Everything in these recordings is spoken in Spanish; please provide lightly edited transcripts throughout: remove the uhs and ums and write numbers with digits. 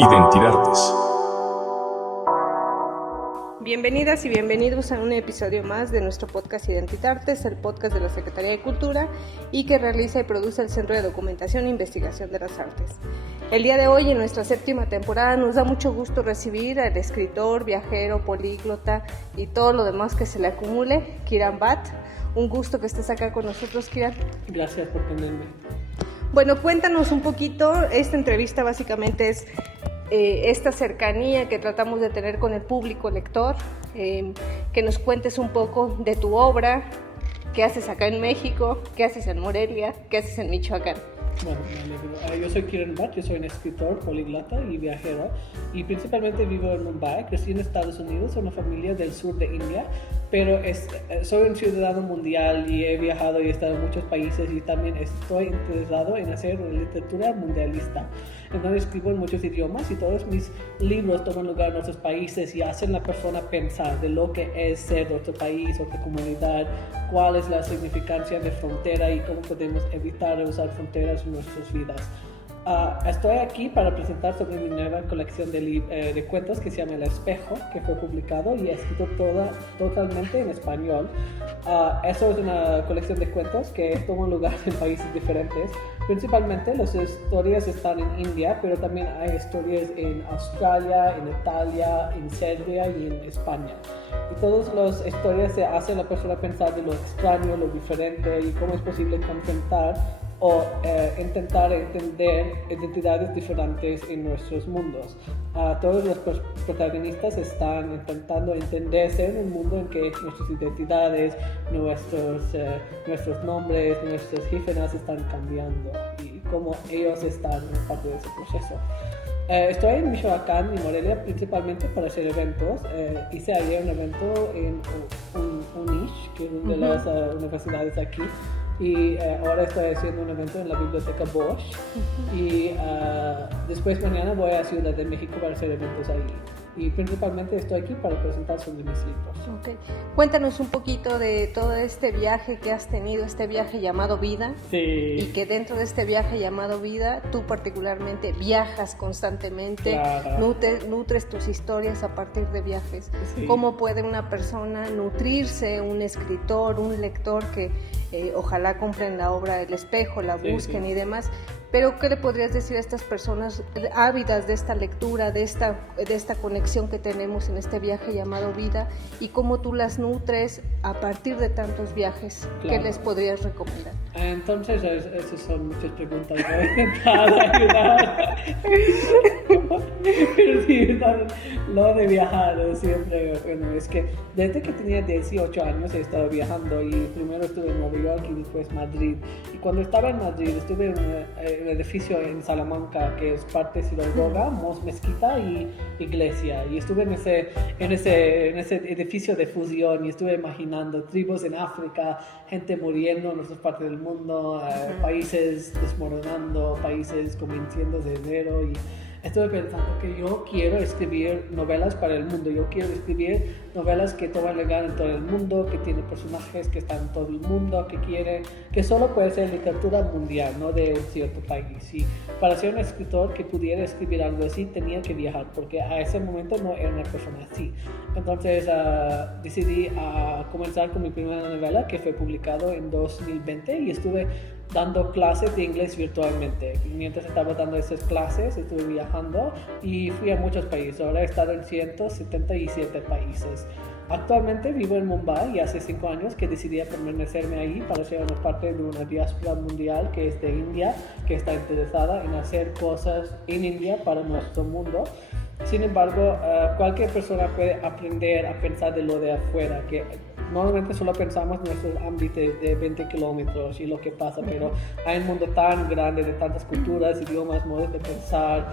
Identitartes. Bienvenidas y bienvenidos a un episodio más de nuestro podcast Identitartes, el podcast de la Secretaría de Cultura y que realiza y produce el Centro de Documentación e Investigación de las Artes. El día de hoy, en nuestra séptima temporada, nos da mucho gusto recibir al escritor, viajero, políglota y todo lo demás que se le acumule, Kiran Bhatt. Un gusto que estés acá con nosotros, Kiran. Gracias por tenerme. Bueno, cuéntanos un poquito. Esta entrevista básicamente es esta cercanía que tratamos de tener con el público lector, que nos cuentes un poco de tu obra, qué haces acá en México, qué haces en Morelia, qué haces en Michoacán. Bueno, me alegro. Yo soy Kiran Bhatt, yo soy un escritor, políglota y viajero y principalmente vivo en Mumbai. Crecí en Estados Unidos, en una familia del sur de India, pero soy un ciudadano mundial y he viajado y he estado en muchos países y también estoy interesado en hacer literatura mundialista. Entonces escribo en muchos idiomas y todos mis libros toman lugar en otros países y hacen a la persona pensar de lo que es ser de otro país, otra comunidad, cuál es la significancia de frontera y cómo podemos evitar usar fronteras en nuestras vidas. Estoy aquí para presentar sobre mi nueva colección de cuentos que se llama El Espejo, que fue publicado y escrito totalmente en español. Eso es una colección de cuentos que toman lugar en países diferentes. Principalmente las historias están en India, pero también hay historias en Australia, en Italia, en Serbia y en España. Y todas las historias se hacen a la persona pensar de lo extraño, lo diferente y cómo es posible confrontar o intentar entender identidades diferentes en nuestros mundos. Todos los protagonistas están intentando entenderse en un mundo en que nuestras identidades, nuestros nombres, nuestras hífenas están cambiando y cómo ellos están en parte de ese proceso. Estoy en Michoacán y Morelia principalmente para hacer eventos. Hice ayer un evento en UNICH, que es una de las universidades aquí. Y ahora estoy haciendo un evento en la biblioteca Bosch y después mañana voy a Ciudad de México para hacer eventos ahí. Y principalmente estoy aquí para presentar sobre mis libros. Okay. Cuéntanos un poquito de todo este viaje que has tenido, este viaje llamado vida. Sí. Y que dentro de este viaje llamado vida, tú particularmente viajas constantemente, claro. nutres tus historias a partir de viajes. Sí. ¿Cómo puede una persona nutrirse, un escritor, un lector que ojalá compren la obra El Espejo, la busquen y demás? Pero ¿qué le podrías decir a estas personas ávidas de esta lectura, de esta conexión que tenemos en este viaje llamado vida y cómo tú las nutres a partir de tantos viajes? Claro. ¿Qué les podrías recomendar? Entonces, esas son muchas preguntas. Voy a intentar ayudar. Pero sí, lo de viajar siempre, bueno, es que desde que tenía 18 años he estado viajando y primero estuve en Nueva York y después Madrid. Y cuando estaba en Madrid estuve en un edificio en Salamanca que es parte sinagoga, mezquita y iglesia. Y estuve en ese edificio de fusión y estuve imaginando tribus en África, gente muriendo en otras partes del mundo, países desmoronando, países comenzando de cero. Y estuve pensando que yo quiero escribir novelas para el mundo. Yo quiero escribir novelas que toman lugar en todo el mundo, que tienen personajes que están en todo el mundo, que solo puede ser literatura mundial, no de un cierto país. Y para ser un escritor que pudiera escribir algo así, tenía que viajar, porque a ese momento no era una persona así. Entonces decidí comenzar con mi primera novela, que fue publicado en 2020, y estuve dando clases de inglés virtualmente. Mientras estaba dando esas clases, estuve viajando y fui a muchos países. Ahora he estado en 177 países. Actualmente vivo en Mumbai y hace 5 años que decidí permanecerme ahí para ser una parte de una diáspora mundial que es de India, que está interesada en hacer cosas en India para nuestro mundo. Sin embargo, cualquier persona puede aprender a pensar de lo de afuera, que normalmente solo pensamos en nuestros ámbitos de 20 kilómetros y lo que pasa, pero hay un mundo tan grande de tantas culturas, idiomas, modos de pensar,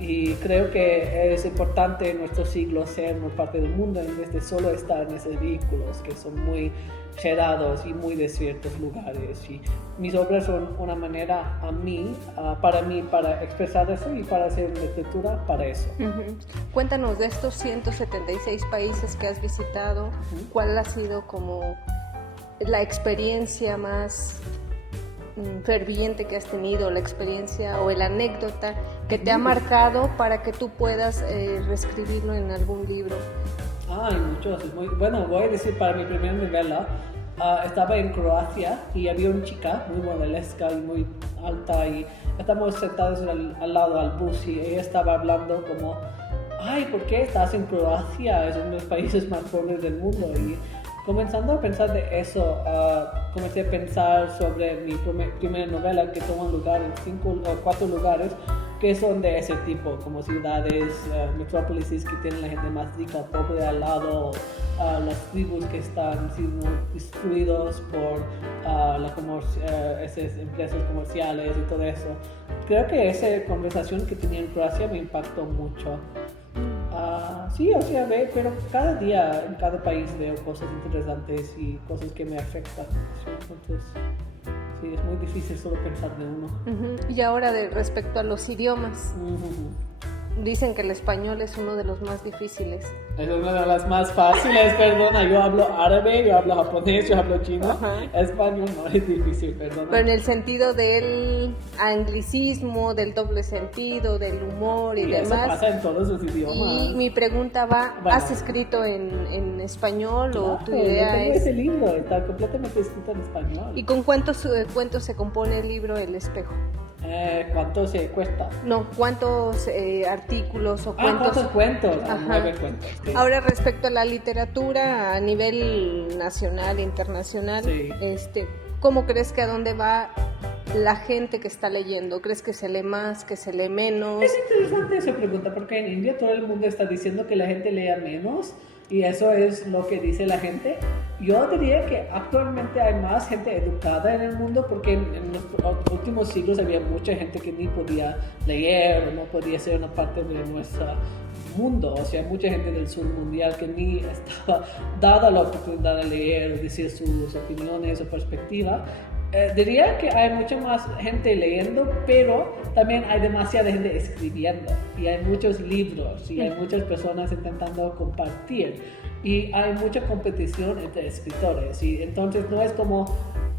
y creo que es importante en nuestro siglo ser una parte del mundo en vez de solo estar en esos vehículos que son muy cerrados y muy de ciertos lugares. Y mis obras son una manera para expresar eso y para hacer literatura para eso. Cuéntanos de estos 176 países que has visitado, ¿cuál ha sido como la experiencia más ferviente que has tenido, la experiencia o la anécdota que te ha marcado para que tú puedas reescribirlo en algún libro? Hay muchos. Bueno, voy a decir, para mi primera novela, estaba en Croacia y había una chica muy modelesca y muy alta y estábamos sentados al lado del bus y ella estaba hablando como, ay, ¿por qué estás en Croacia? Es uno de los países más pobres del mundo. Y comenzando a pensar de eso, comencé a pensar sobre mi primera novela que toma lugar en 5 o 4 lugares que son de ese tipo, como ciudades, metrópolis que tienen la gente más rica, pobre al lado, las tribus que están siendo destruidos por esas empresas comerciales y todo eso. Creo que esa conversación que tenía en Croacia me impactó mucho. Sí, o sea, pero cada día en cada país veo cosas interesantes y cosas que me afectan. Entonces, sí, es muy difícil solo pensar de uno. Y ahora respecto a los idiomas. Dicen que el español es uno de los más difíciles. Es una de las más fáciles, perdona. Yo hablo árabe, yo hablo japonés, yo hablo chino. Ajá. Español no es difícil, perdona. Pero en el sentido del anglicismo, del doble sentido, del humor y demás. Eso pasa en todos los idiomas. Y mi pregunta va, bueno, ¿has escrito en español claro, o tu idea yo tengo es...? ese libro, está completamente escrito en español. ¿Y con cuántos cuentos se compone el libro El Espejo? ¿Cuánto se cuesta? No, ¿cuántos artículos o cuentos? ¿Cuántos cuentos? 9 cuentos. Sí. Ahora, respecto a la literatura a nivel nacional e internacional, sí. ¿Cómo crees que a dónde va la gente que está leyendo? ¿Crees que se lee más, que se lee menos? Es interesante esa pregunta, porque en India todo el mundo está diciendo que la gente lea menos, y eso es lo que dice la gente. Yo diría que actualmente hay más gente educada en el mundo, porque en los últimos siglos había mucha gente que ni podía leer o no podía ser una parte de nuestro mundo. O sea, mucha gente del sur mundial que ni estaba dada la oportunidad de leer o decir sus opiniones o perspectiva. Diría que hay mucha más gente leyendo, pero también hay demasiada gente escribiendo y hay muchos libros y hay muchas personas intentando compartir y hay mucha competición entre escritores, y entonces no es como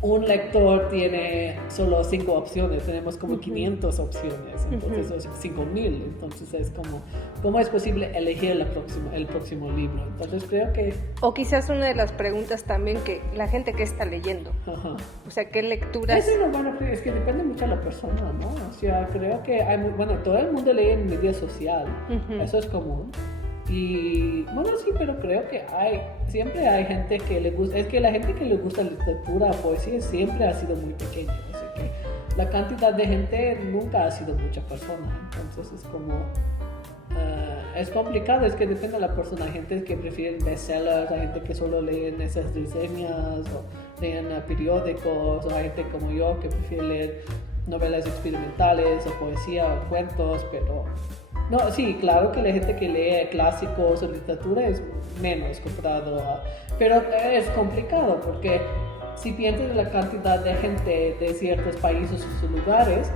un lector tiene solo 5 opciones, tenemos como 500 opciones, entonces 5,000, entonces es como, ¿cómo es posible elegir el próximo libro? Entonces creo que... O quizás una de las preguntas también, que la gente que está leyendo, o sea, ¿qué lecturas? Bueno, es que depende mucho de la persona, ¿no? O sea, creo que todo el mundo lee en media social, eso es común. Y bueno, sí, pero creo que siempre hay gente que le gusta, es que la gente que le gusta la literatura, poesía, siempre ha sido muy pequeña, así que la cantidad de gente nunca ha sido mucha persona, entonces es como, es complicado, es que depende de la persona. Hay gente que prefiere bestsellers, hay gente que solo leen esas reseñas o leen periódicos, o hay gente como yo que prefiere leer novelas experimentales o poesía o cuentos, pero... No, sí, claro que la gente que lee clásicos o literatura es menos comparado a... Pero es complicado porque si piensas en la cantidad de gente de ciertos países o lugares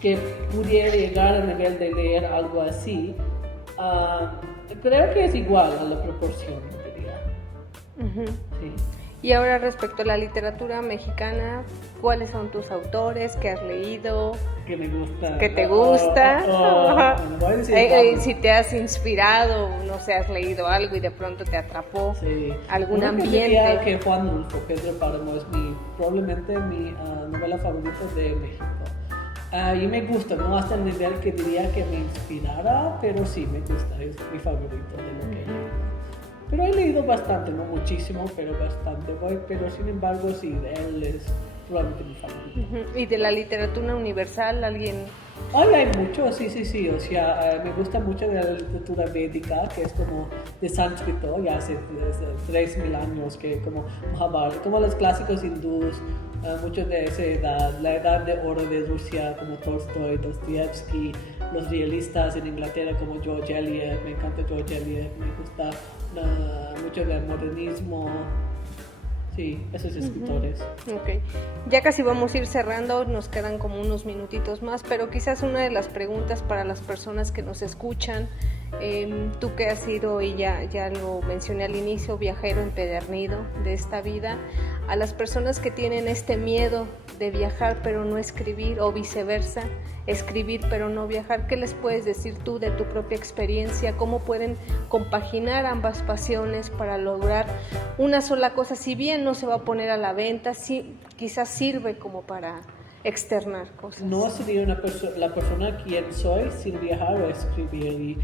que pudiera llegar al nivel de leer algo así, creo que es igual a la proporción, diría. Sí. Y ahora, respecto a la literatura mexicana, ¿cuáles son tus autores? ¿Qué has leído? Que me gusta. ¿Qué te gusta? Si te has inspirado, no sé, has leído algo y de pronto te atrapó algún ambiente. Diría que Juan Rulfo, Pedro Páramo es probablemente mi novela favorita de México. Y me gusta, no hasta el nivel que diría que me inspirara, pero sí me gusta, es mi favorito de lo que he leído. Pero he leído bastante, no muchísimo, pero bastante. Pero sin embargo, sí, él es probablemente mi favorito. ¿Y de la literatura universal, alguien? Hay mucho, sí. O sea, me gusta mucho de la literatura védica, que es como de sánscrito, ya hace 3,000 años, que como Mahabharata, como los clásicos hindús, muchos de esa edad, la edad de oro de Rusia, como Tolstoy, Dostoyevsky, los realistas en Inglaterra como George Eliot, me encanta George Eliot, me gusta mucho del modernismo. Sí, esos escritores. Ok, ya casi vamos a ir cerrando, nos quedan como unos minutitos más, pero quizás una de las preguntas para las personas que nos escuchan, tú que has sido, y ya lo mencioné al inicio, viajero empedernido de esta vida, a las personas que tienen este miedo de viajar pero no escribir, o viceversa, escribir pero no viajar, ¿qué les puedes decir tú de tu propia experiencia? ¿Cómo pueden compaginar ambas pasiones para lograr una sola cosa? Si bien no se va a poner a la venta, sí, quizás sirve como para externar cosas. No sería la persona quien soy sin viajar o escribir. Y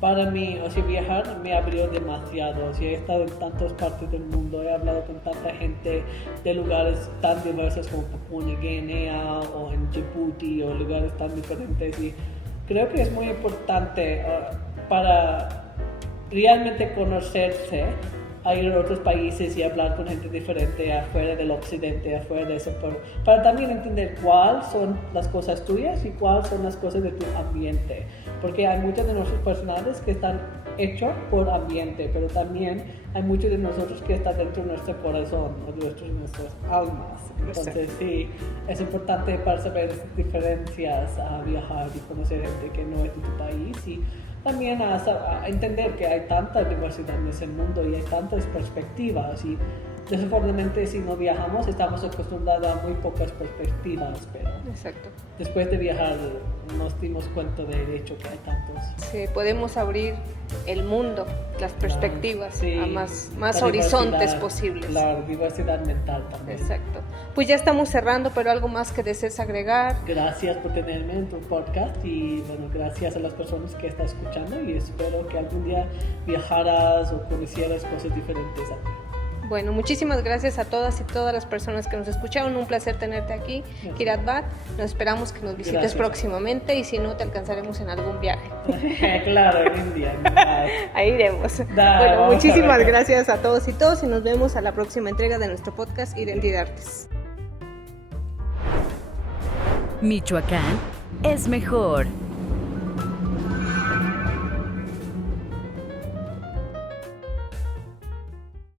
para mí, viajar me abrió demasiado. He estado en tantas partes del mundo, he hablado con tanta gente de lugares tan diversos como Papúa Nueva Guinea o en Djibouti o lugares tan diferentes. Y creo que es muy importante para realmente conocerse, a ir a otros países y hablar con gente diferente afuera del occidente, afuera de eso, para también entender cuáles son las cosas tuyas y cuáles son las cosas de tu ambiente, porque hay muchos de nuestros personajes que están hechos por ambiente, pero también hay muchos de nosotros que están dentro de nuestro corazón o de nuestras almas. Entonces sí, es importante para saber diferencias, a viajar y conocer gente que no es de tu país, y también a entender que hay tanta diversidad en ese mundo y hay tantas perspectivas, y desafortunadamente si no viajamos estamos acostumbrados a muy pocas perspectivas, pero Exacto. Después de viajar nos dimos cuenta del hecho que hay tantos. Sí, podemos abrir el mundo, las perspectivas, sí, a más horizontes posibles. La diversidad mental también. Exacto. Pues ya estamos cerrando, pero algo más que desees agregar. Gracias por tenerme en tu podcast, y bueno, gracias a las personas que están escuchando, y espero que algún día viajaras o conocieras cosas diferentes a ti. Bueno, muchísimas gracias a todas y todas las personas que nos escucharon. Un placer tenerte aquí, Kirat Bat. Nos esperamos que nos visites próximamente, y si no, te alcanzaremos en algún viaje. Claro, en India. Ahí iremos. Bueno, muchísimas gracias a todos y todas, y nos vemos a la próxima entrega de nuestro podcast Identidades. Michoacán es mejor.